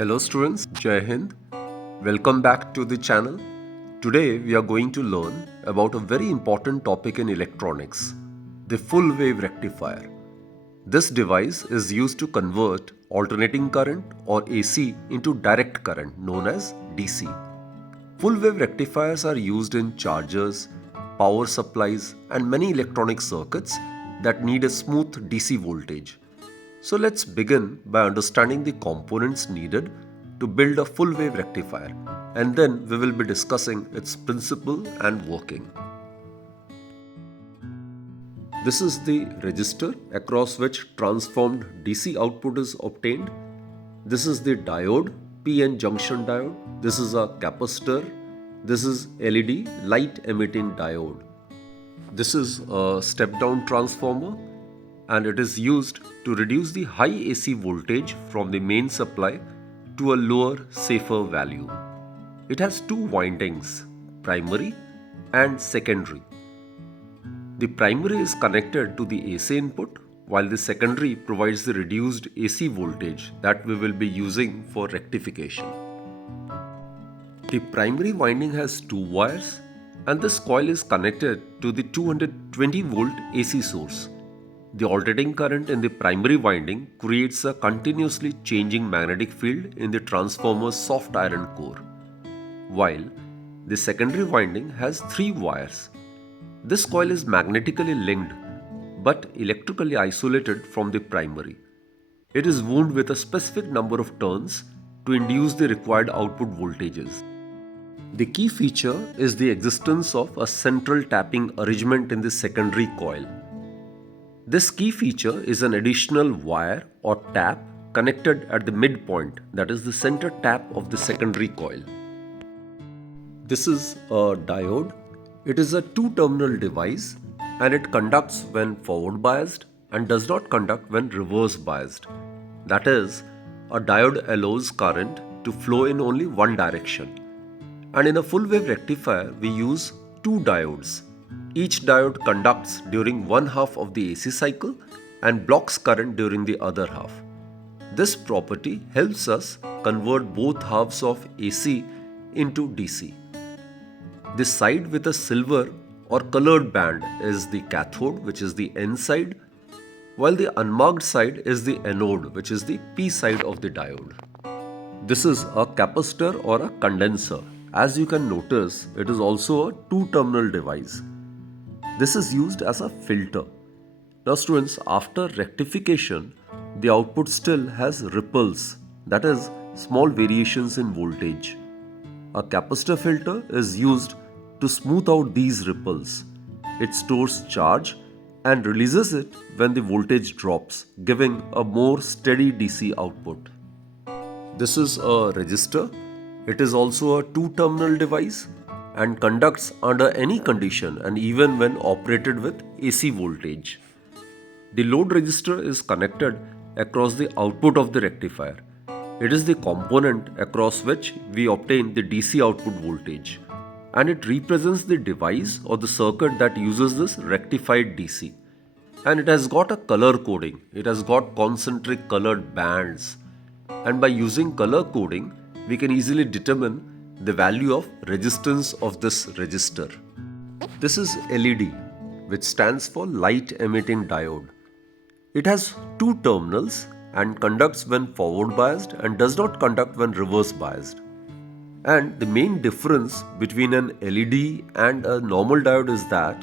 Hello students, Jai Hind. Welcome back to the channel. Today we are going to learn about a very important topic in electronics, the full wave rectifier. This device is used to convert alternating current or AC into direct current known as DC. Full wave rectifiers are used in chargers, power supplies and many electronic circuits that need a smooth DC voltage. So let's begin by understanding the components needed to build a full wave rectifier, and then we will be discussing its principle and working. This is the resistor across which transformed DC output is obtained. This is the diode, PN junction diode. This is a capacitor. This is LED, light emitting diode. This is a step down transformer, and it is used to reduce the high AC voltage from the main supply to a lower, safer value. It has two windings, primary and secondary. The primary is connected to the AC input, while the secondary provides the reduced AC voltage that we will be using for rectification. The primary winding has two wires, and this coil is connected to the 220 volt AC source. The alternating current in the primary winding creates a continuously changing magnetic field in the transformer's soft iron core, while the secondary winding has three wires. This coil is magnetically linked but electrically isolated from the primary. It is wound with a specific number of turns to induce the required output voltages. The key feature is the existence of a central tapping arrangement in the secondary coil. This key feature is an additional wire or tap connected at the midpoint, that is the center tap of the secondary coil. This is a diode. It is a two-terminal device and it conducts when forward biased and does not conduct when reverse biased. That is, a diode allows current to flow in only one direction. And in a full wave rectifier, we use two diodes. Each diode conducts during one half of the AC cycle and blocks current during the other half. This property helps us convert both halves of AC into DC. The side with a silver or colored band is the cathode, which is the N side, while the unmarked side is the anode, which is the P side of the diode. This is a capacitor or a condenser. As you can notice, it is also a two-terminal device. This is used as a filter. Now students, after rectification, the output still has ripples, that is, small variations in voltage. A capacitor filter is used to smooth out these ripples. It stores charge and releases it when the voltage drops, giving a more steady DC output. This is a resistor. It is also a two-terminal device and conducts under any condition and even when operated with AC voltage. The load resistor is connected across the output of the rectifier. It is the component across which we obtain the DC output voltage, and it represents the device or the circuit that uses this rectified DC. And it has got a color coding. It has got concentric colored bands, and by using color coding we can easily determine the value of resistance of this resistor. This is LED, which stands for light emitting diode. It has two terminals and conducts when forward biased and does not conduct when reverse biased. And the main difference between an LED and a normal diode is that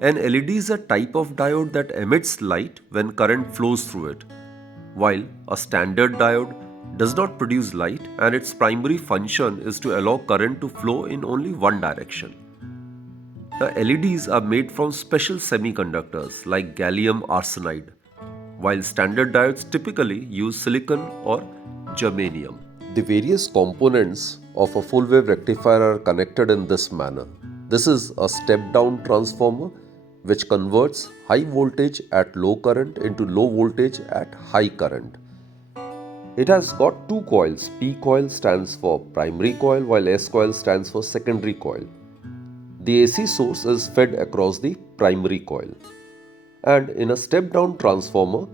an LED is a type of diode that emits light when current flows through it, while a standard diode does not produce light and its primary function is to allow current to flow in only one direction. The LEDs are made from special semiconductors like gallium arsenide, while standard diodes typically use silicon or germanium. The various components of a full wave rectifier are connected in this manner. This is a step-down transformer which converts high voltage at low current into low voltage at high current. It has got two coils. P coil stands for primary coil while S coil stands for secondary coil. The AC source is fed across the primary coil. And in a step-down transformer,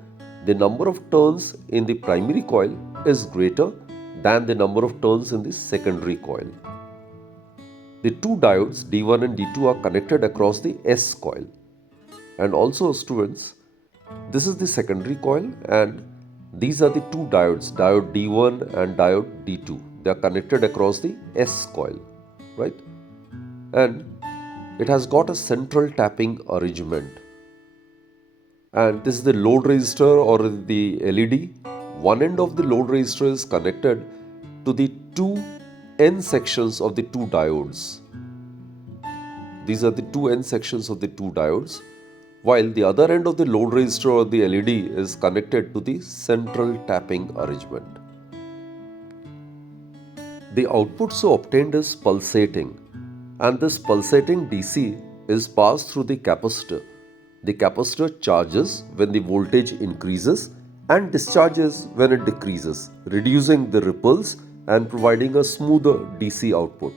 the number of turns in the primary coil is greater than the number of turns in the secondary coil. The two diodes D1 and D2 are connected across the S coil. And also students, this is the secondary coil and these are the two diodes, diode D1 and diode D2. They are connected across the S coil, right? And it has got a central tapping arrangement. And this is the load resistor or the LED. One end of the load resistor is connected to the two N sections of the two diodes. These are the two N sections of the two diodes, while the other end of the load resistor or the LED is connected to the central tapping arrangement. The output so obtained is pulsating, and this pulsating DC is passed through the capacitor. The capacitor charges when the voltage increases and discharges when it decreases, reducing the ripples and providing a smoother DC output.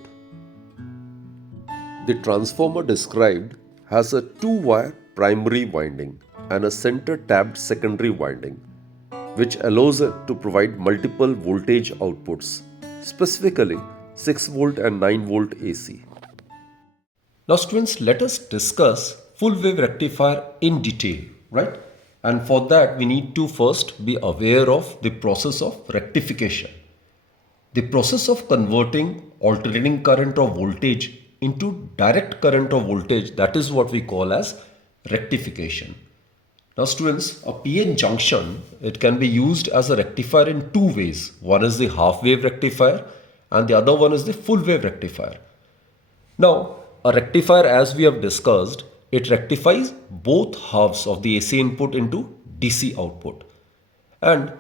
The transformer described has a two-wire primary winding and a center tapped secondary winding, which allows it to provide multiple voltage outputs, specifically 6 volt and 9 volt AC. Now students, let us discuss full wave rectifier in detail, right? And for that we need to first be aware of the process of rectification. The process of converting alternating current or voltage into direct current or voltage, that is what we call as rectification. Now students, a PN junction, it can be used as a rectifier in two ways. One is the half wave rectifier and the other one is the full wave rectifier. Now a rectifier, as we have discussed, it rectifies both halves of the AC input into DC output. And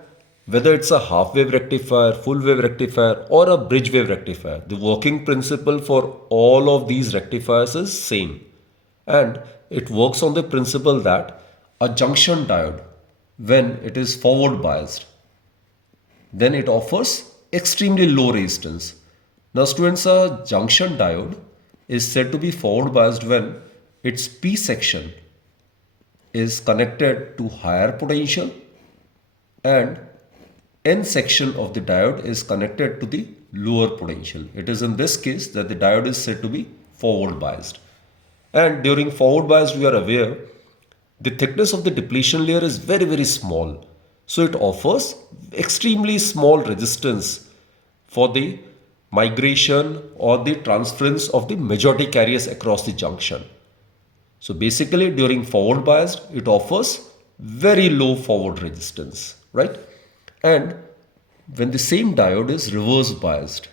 whether it's a half wave rectifier, full wave rectifier or a bridge wave rectifier, the working principle for all of these rectifiers is same. And it works on the principle that a junction diode, when it is forward biased, then it offers extremely low resistance. Now students, a junction diode is said to be forward biased when its P section is connected to higher potential and N section of the diode is connected to the lower potential. It is in this case that the diode is said to be forward biased. And during forward biased, we are aware the thickness of the depletion layer is very, very small. So it offers extremely small resistance for the migration or the transference of the majority carriers across the junction. So basically during forward biased, it offers very low forward resistance, right? And when the same diode is reverse biased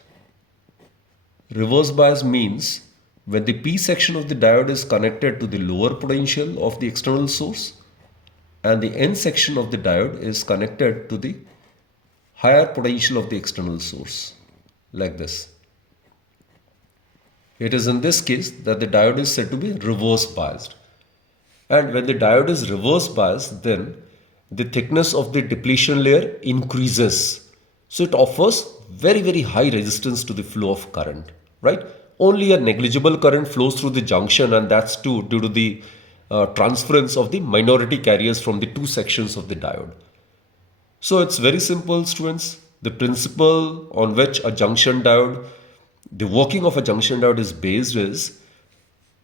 means when the P section of the diode is connected to the lower potential of the external source and the N section of the diode is connected to the higher potential of the external source, like this. It is in this case that the diode is said to be reverse biased. And when the diode is reverse biased, then the thickness of the depletion layer increases. So it offers very, very high resistance to the flow of current, right? Only a negligible current flows through the junction, and that's due to the transference of the minority carriers from the two sections of the diode. So it's very simple, students. The principle on which a junction diode, the working of a junction diode is based is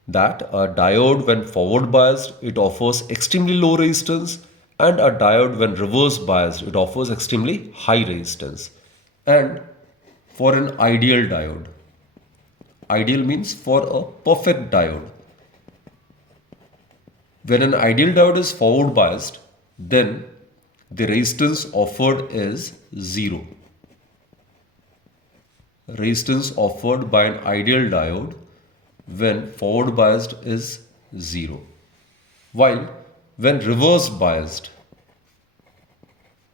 that a diode when forward biased, it offers extremely low resistance, and a diode when reverse biased, it offers extremely high resistance. And for an ideal diode, ideal means for a perfect diode, when an ideal diode is forward biased, then the resistance offered is 0. Resistance offered by an ideal diode when forward biased is 0. While when reverse biased,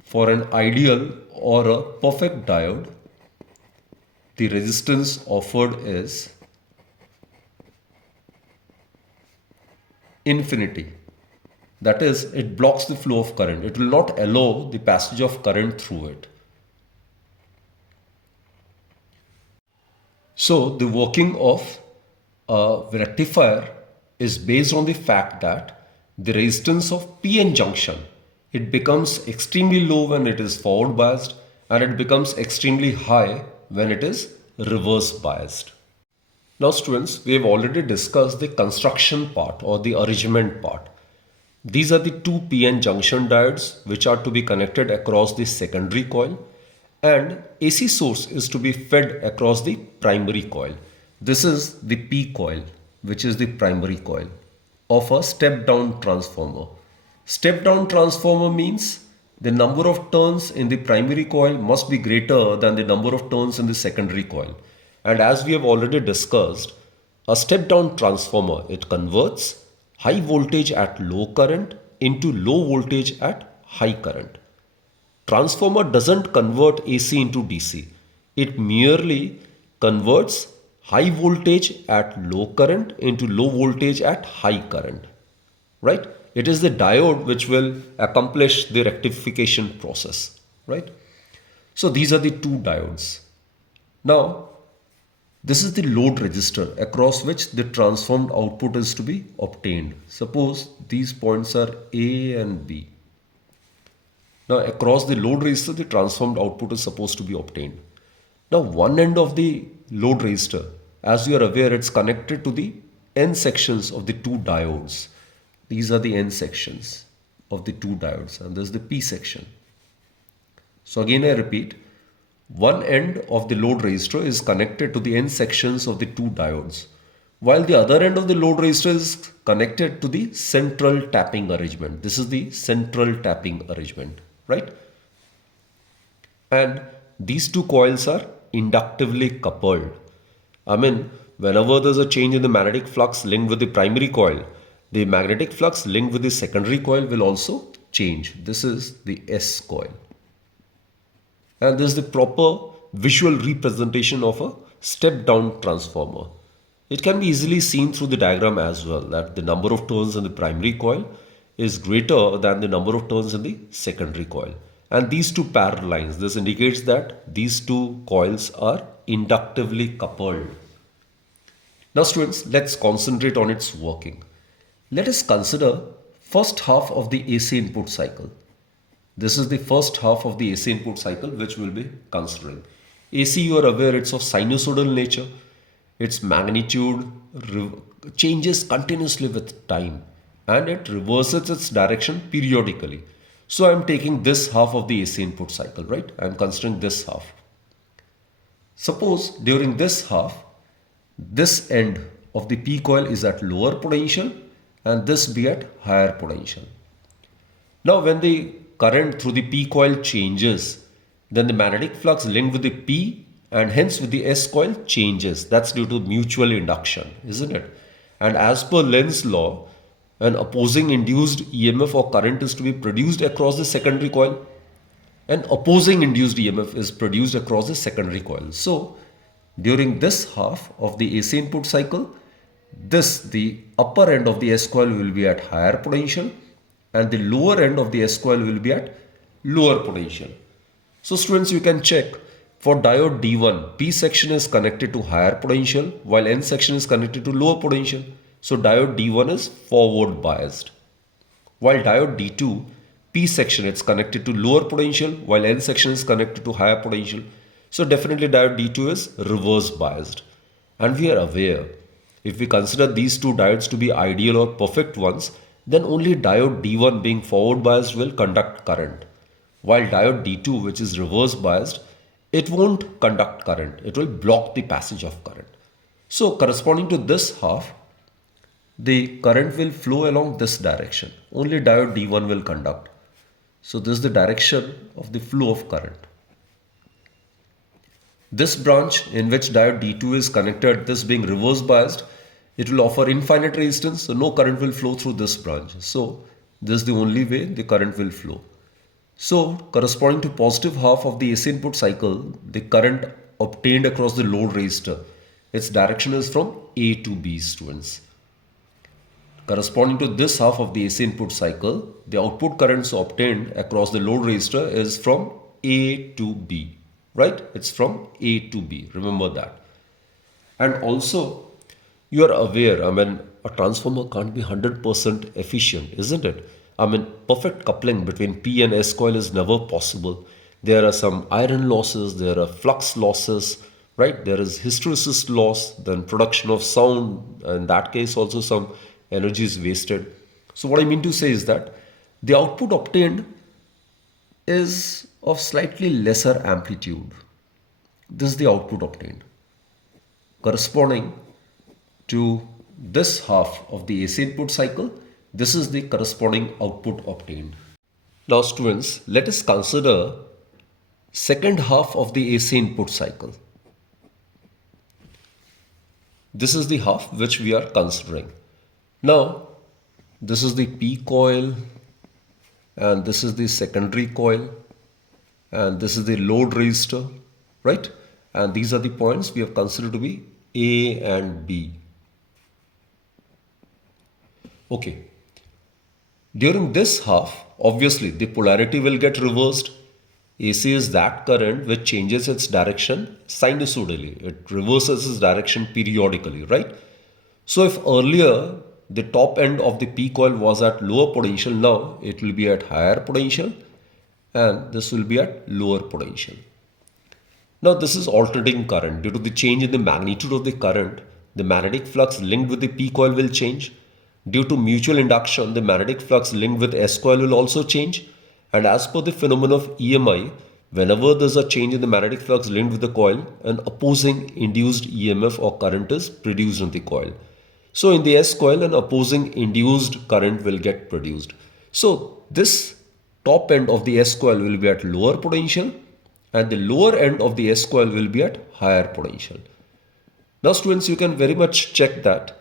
for an ideal or a perfect diode, the resistance offered is infinity. That is, it blocks the flow of current. It will not allow the passage of current through it. So the working of a rectifier is based on the fact that the resistance of PN junction, it becomes extremely low when it is forward biased, and it becomes extremely high when it is reverse biased. Now students, we have already discussed the construction part or the arrangement part. These are the two PN junction diodes which are to be connected across the secondary coil, and AC source is to be fed across the primary coil. This is the P coil, which is the primary coil of a step down transformer. Step down transformer means the number of turns in the primary coil must be greater than the number of turns in the secondary coil. And as we have already discussed, a step down transformer, it converts high voltage at low current into low voltage at high current. Transformer doesn't convert AC into DC. It merely converts high voltage at low current into low voltage at high current. Right? It is the diode which will accomplish the rectification process. Right? So these are the two diodes. Now, this is the load resistor across which the transformed output is to be obtained. Suppose these points are A and B. Now across the load resistor, the transformed output is supposed to be obtained. Now one end of the load resistor, as you are aware, it's connected to the N sections of the two diodes. These are the N sections of the two diodes, and this is the P section. So again I repeat, one end of the load resistor is connected to the N sections of the two diodes, while the other end of the load resistor is connected to the central tapping arrangement. This is the central tapping arrangement, right? And these two coils are inductively coupled. I mean, whenever there's a change in the magnetic flux linked with the primary coil, the magnetic flux linked with the secondary coil will also change. This is the S coil. And this is the proper visual representation of a step-down transformer. It can be easily seen through the diagram as well, that the number of turns in the primary coil is greater than the number of turns in the secondary coil. And these two parallel lines, this indicates that these two coils are inductively coupled. Now students, let's concentrate on its working. Let us consider first half of the AC input cycle. This is the first half of the AC input cycle which we'll be considering. AC, you are aware, it's of sinusoidal nature. Its magnitude changes continuously with time, and it reverses its direction periodically. So I am taking this half of the AC input cycle, right? I am considering this half. Suppose during this half, this end of the P coil is at lower potential and this be at higher potential. Now when the current through the P coil changes, then the magnetic flux linked with the P and hence with the S coil changes. That's due to mutual induction, isn't it? And as per Lenz's law, an opposing induced EMF or current is to be produced across the secondary coil. An opposing induced EMF is produced across the secondary coil. So during this half of the AC input cycle, the upper end of the S coil will be at higher potential and the lower end of the S coil will be at lower potential. So students, you can check for diode D1, P section is connected to higher potential while N section is connected to lower potential. So diode D1 is forward biased. While diode D2, P section is connected to lower potential while N section is connected to higher potential. So definitely diode D2 is reverse biased. And we are aware, if we consider these two diodes to be ideal or perfect ones, then only diode D1 being forward biased will conduct current. While diode D2, which is reverse biased, it won't conduct current. It will block the passage of current. So corresponding to this half, the current will flow along this direction. Only diode D1 will conduct. So this is the direction of the flow of current. This branch in which diode D2 is connected, this being reverse biased, it will offer infinite resistance, so no current will flow through this branch. So this is the only way the current will flow. So corresponding to positive half of the AC input cycle, the current obtained across the load resistor, its direction is from A to B, students. Corresponding to this half of the AC input cycle, the output currents obtained across the load resistor is from A to B, right? It's from A to B, remember that. And also, you are aware, a transformer can't be 100% efficient, isn't it? Perfect coupling between P and S coil is never possible. There are some iron losses, there are flux losses, right? There is hysteresis loss, then production of sound. In that case, also some energy is wasted. So what I mean to say is that the output obtained is of slightly lesser amplitude. This is the output obtained, corresponding to this half of the AC input cycle. This is the corresponding output obtained. Now students, let us consider second half of the AC input cycle. This is the half which we are considering. Now, this is the P coil and this is the secondary coil and this is the load resistor, right? And these are the points we have considered to be A and B. Okay. During this half, obviously the polarity will get reversed. AC is that current which changes its direction sinusoidally. It reverses its direction periodically, right? So if earlier the top end of the P coil was at lower potential, now it will be at higher potential and this will be at lower potential. Now this is alternating current. Due to the change in the magnitude of the current, the magnetic flux linked with the P coil will change. Due to mutual induction, the magnetic flux linked with S coil will also change. And as per the phenomenon of EMI, whenever there is a change in the magnetic flux linked with the coil, an opposing induced EMF or current is produced in the coil. So in the S coil, an opposing induced current will get produced. So this top end of the S coil will be at lower potential and the lower end of the S coil will be at higher potential. Now students, you can very much check that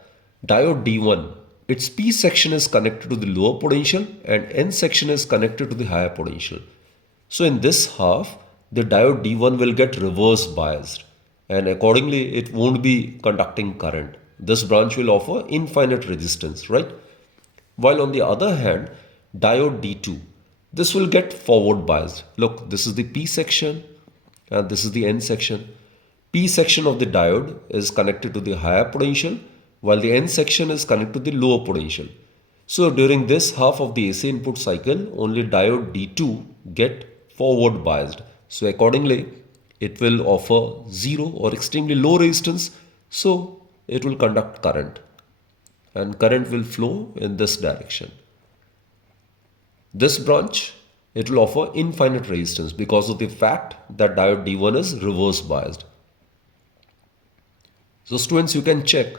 diode D1, its P section is connected to the lower potential and N section is connected to the higher potential. So in this half, the diode D1 will get reverse biased and accordingly it won't be conducting current. This branch will offer infinite resistance, right? While on the other hand, diode D2, this will get forward biased. Look, this is the P section and this is the N section. P section of the diode is connected to the higher potential while the N section is connected to the lower potential. So during this half of the AC input cycle, only diode D2 get forward biased. So accordingly, it will offer zero or extremely low resistance. So it will conduct current and current will flow in this direction. This branch, it will offer infinite resistance because of the fact that diode D1 is reverse biased. So students, you can check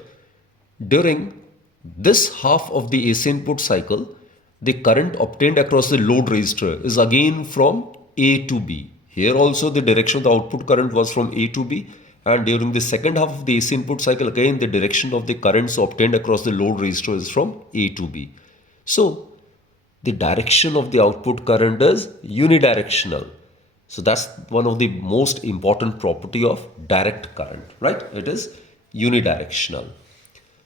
during this half of the AC input cycle, the current obtained across the load resistor is again from A to B. Here also the direction of the output current was from A to B, and during the second half of the AC input cycle, again the direction of the currents obtained across the load resistor is from A to B. So the direction of the output current is unidirectional. So that's one of the most important property of direct current, right? It is unidirectional.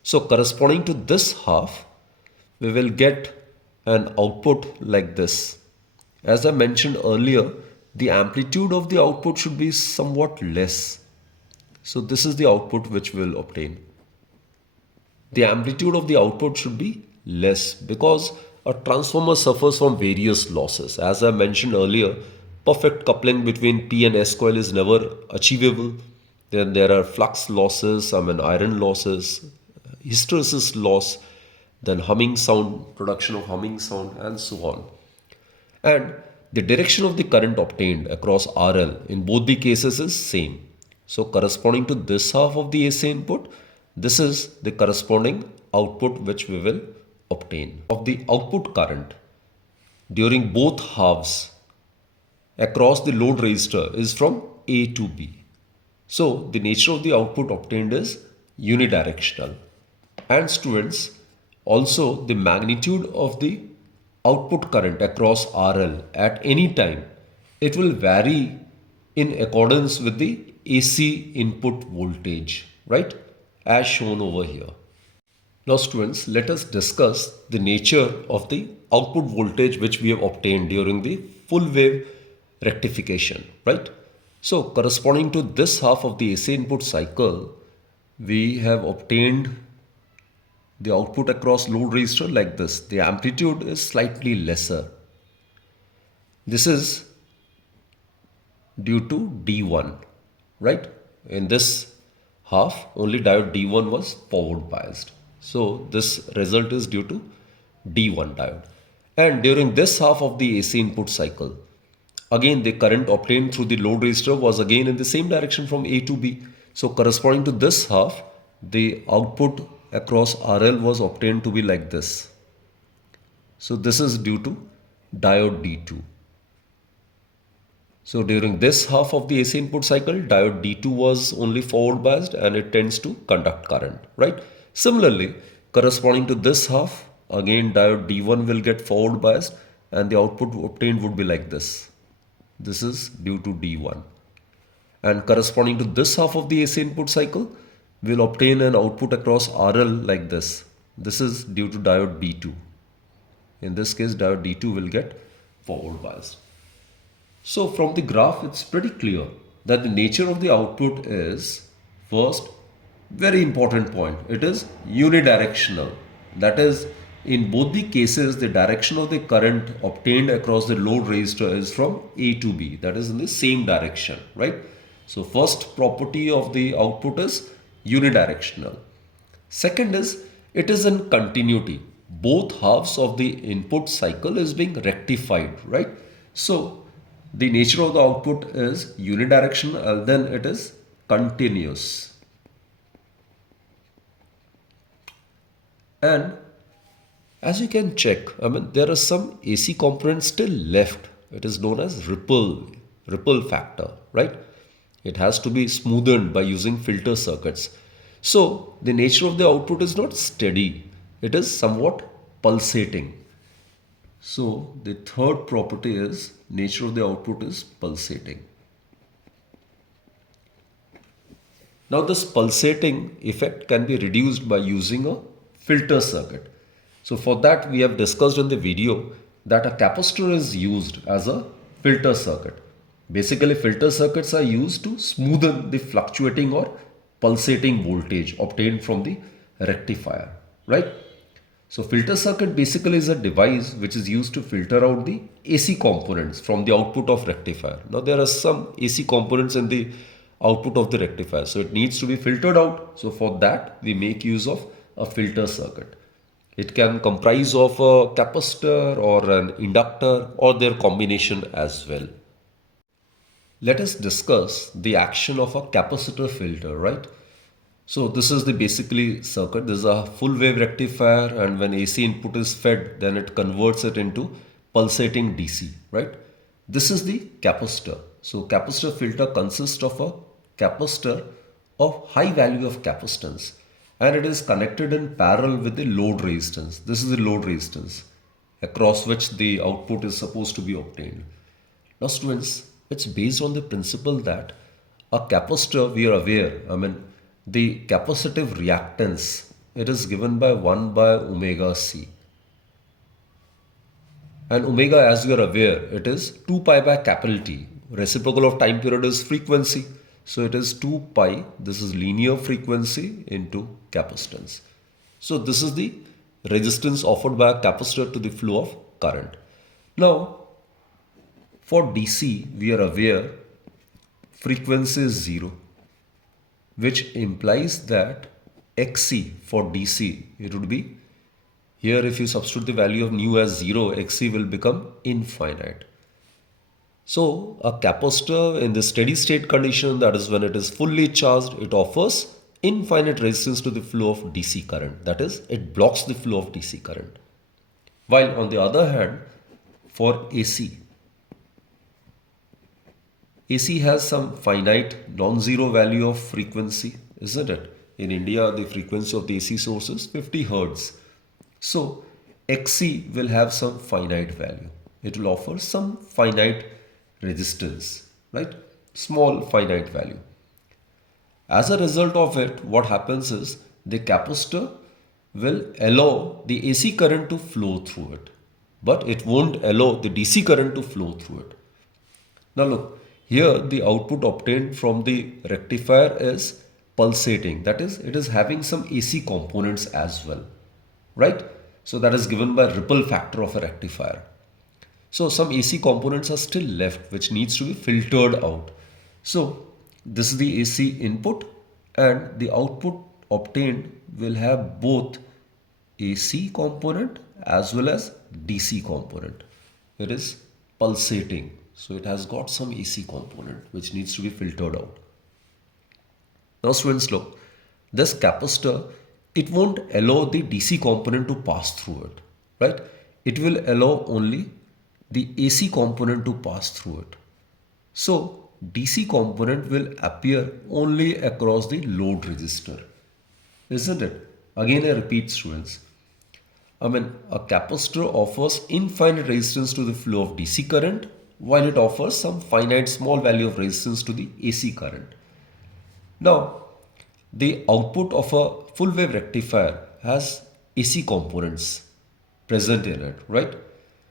So corresponding to this half, we will get an output like this. As I mentioned earlier, the amplitude of the output should be somewhat less. So this is the output which we will obtain. The amplitude of the output should be less because a transformer suffers from various losses. As I mentioned earlier, perfect coupling between P and S coil is never achievable. Then there are flux losses, iron losses, hysteresis loss, then humming sound, production of humming sound, and so on. And the direction of the current obtained across RL in both the cases is same. So corresponding to this half of the AC input, this is the corresponding output which we will obtain. Of the output current during both halves across the load resistor is from A to B. So the nature of the output obtained is unidirectional. And students, also the magnitude of the output current across RL at any time, it will vary in accordance with the AC input voltage, right? As shown over here. Now students, let us discuss the nature of the output voltage which we have obtained during the full wave rectification, right? So corresponding to this half of the AC input cycle, we have obtained the output across load resistor like this. The amplitude is slightly lesser. This is due to D1, right? In this half, only diode D1 was forward biased. So this result is due to D1 diode. And during this half of the AC input cycle, again the current obtained through the load resistor was again in the same direction from A to B. So corresponding to this half, the output across RL was obtained to be like this. So this is due to diode D2. So during this half of the AC input cycle, diode D2 was only forward biased and it tends to conduct current, right? Similarly, corresponding to this half, again diode D1 will get forward biased and the output obtained would be like this. This is due to D1. And corresponding to this half of the AC input cycle, we'll obtain an output across RL like this. This is due to diode D2. In this case, diode D2 will get forward biased. So from the graph, it's pretty clear that the nature of the output is, first, very important point, it is unidirectional. That is, in both the cases, the direction of the current obtained across the load resistor is from A to B. That is in the same direction, right? So first property of the output is unidirectional. Second is, it is in continuity. Both halves of the input cycle is being rectified, right? So the nature of the output is unidirectional and then it is continuous. And as you can check, there are some AC components still left. It is known as ripple factor, right? It has to be smoothened by using filter circuits. So the nature of the output is not steady. It is somewhat pulsating. So the third property is nature of the output is pulsating. Now this pulsating effect can be reduced by using a filter circuit. So for that we have discussed in the video that a capacitor is used as a filter circuit. Basically filter circuits are used to smoothen the fluctuating or pulsating voltage obtained from the rectifier, right? So filter circuit basically is a device which is used to filter out the AC components from the output of rectifier. Now there are some AC components in the output of the rectifier. So it needs to be filtered out. So for that we make use of a filter circuit. It can comprise of a capacitor or an inductor or their combination as well. Let us discuss the action of a capacitor filter, right? So this is the basically circuit. This is a full wave rectifier and when AC input is fed, then it converts it into pulsating DC, right? This is the capacitor. So capacitor filter consists of a capacitor of high value of capacitance and it is connected in parallel with the load resistance. This is the load resistance across which the output is supposed to be obtained. Now students, it's based on the principle that a capacitor, we are aware, the capacitive reactance, it is given by 1 by omega C. And omega, as you are aware, it is 2 pi by capital T. Reciprocal of time period is frequency. So it is 2 pi, this is linear frequency into capacitance. So this is the resistance offered by a capacitor to the flow of current. Now, for DC, we are aware frequency is 0, which implies that Xc for DC, it would be, here if you substitute the value of nu as 0, Xc will become infinite. So a capacitor in the steady state condition, that is when it is fully charged, it offers infinite resistance to the flow of DC current. That is, it blocks the flow of DC current. While on the other hand, for AC has some finite non-zero value of frequency, isn't it? In India, the frequency of the AC source is 50 Hertz. So Xc will have some finite value. It will offer some finite resistance, right? Small finite value. As a result of it, what happens is the capacitor will allow the AC current to flow through it, but it won't allow the DC current to flow through it. Now look, here the output obtained from the rectifier is pulsating. That is, it is having some AC components as well, right? So that is given by ripple factor of a rectifier. So some AC components are still left which needs to be filtered out. So this is the AC input, and the output obtained will have both AC component as well as DC component. It is pulsating. So it has got some AC component which needs to be filtered out. Now students, look, this capacitor, it won't allow the DC component to pass through it, right? It will allow only the AC component to pass through it. So DC component will appear only across the load resistor, isn't it? Again, I repeat, students. A capacitor offers infinite resistance to the flow of DC current, while it offers some finite small value of resistance to the AC current. Now, the output of a full wave rectifier has AC components present in it, right?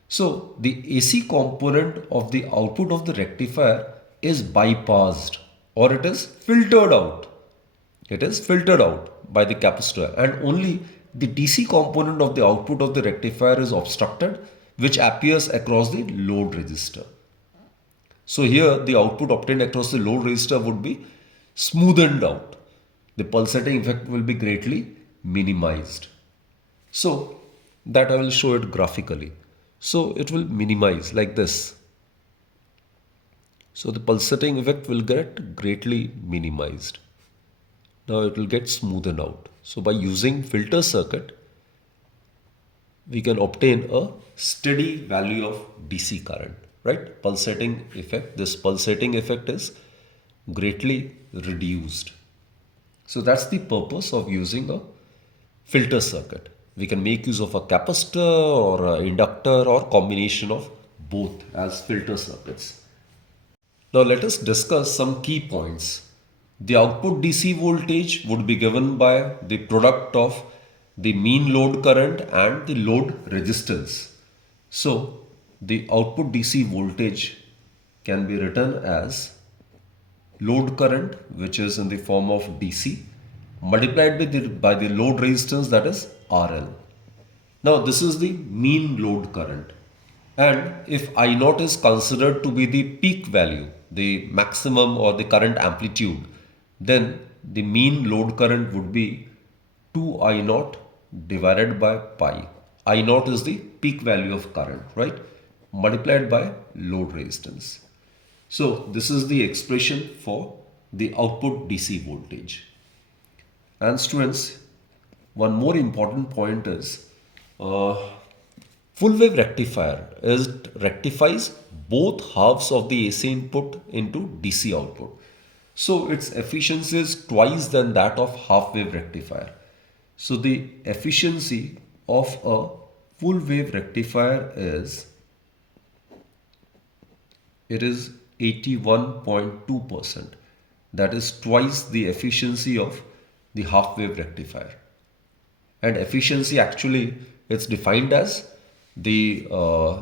So, the AC component of the output of the rectifier is bypassed, or it is filtered out. It is filtered out by the capacitor, and only the DC component of the output of the rectifier is obstructed, which appears across the load resistor. So here the output obtained across the load resistor would be smoothened out. The pulsating effect will be greatly minimized. So that I will show it graphically. So it will minimize like this. So the pulsating effect will get greatly minimized. Now it will get smoothened out. So by using filter circuit, we can obtain a steady value of DC current, right? Pulsating effect. This pulsating effect is greatly reduced. So that's the purpose of using a filter circuit. We can make use of a capacitor or an inductor or combination of both as filter circuits. Now let us discuss some key points. The output DC voltage would be given by the product of the mean load current and the load resistance. So the output DC voltage can be written as load current, which is in the form of DC, multiplied by the load resistance, that is RL. Now this is the mean load current. And if I0 is considered to be the peak value, the maximum or the current amplitude, then the mean load current would be 2I0 divided by pi. I0 is the peak value of current, right? Multiplied by load resistance. So this is the expression for the output DC voltage. And students, one more important point is full wave rectifier rectifies both halves of the AC input into DC output. So its efficiency is twice than that of half wave rectifier. So the efficiency of a full wave rectifier is 81.2%. That is twice the efficiency of the half wave rectifier. And efficiency actually it's defined as the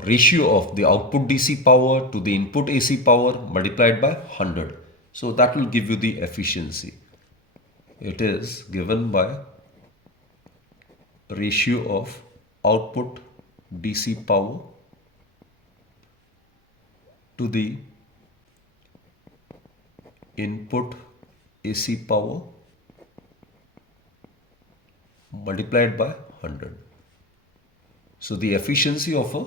ratio of the output DC power to the input AC power multiplied by 100. So that will give you the efficiency. It is given by ratio of output DC power to the input AC power multiplied by 100. So the efficiency of a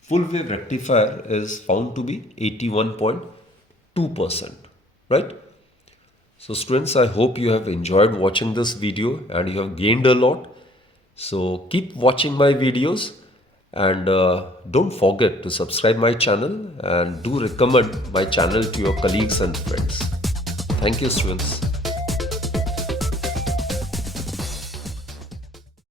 full wave rectifier is found to be 81.2%, right? So students, I hope you have enjoyed watching this video and you have gained a lot. So keep watching my videos and don't forget to subscribe my channel and do recommend my channel to your colleagues and friends. Thank you, students.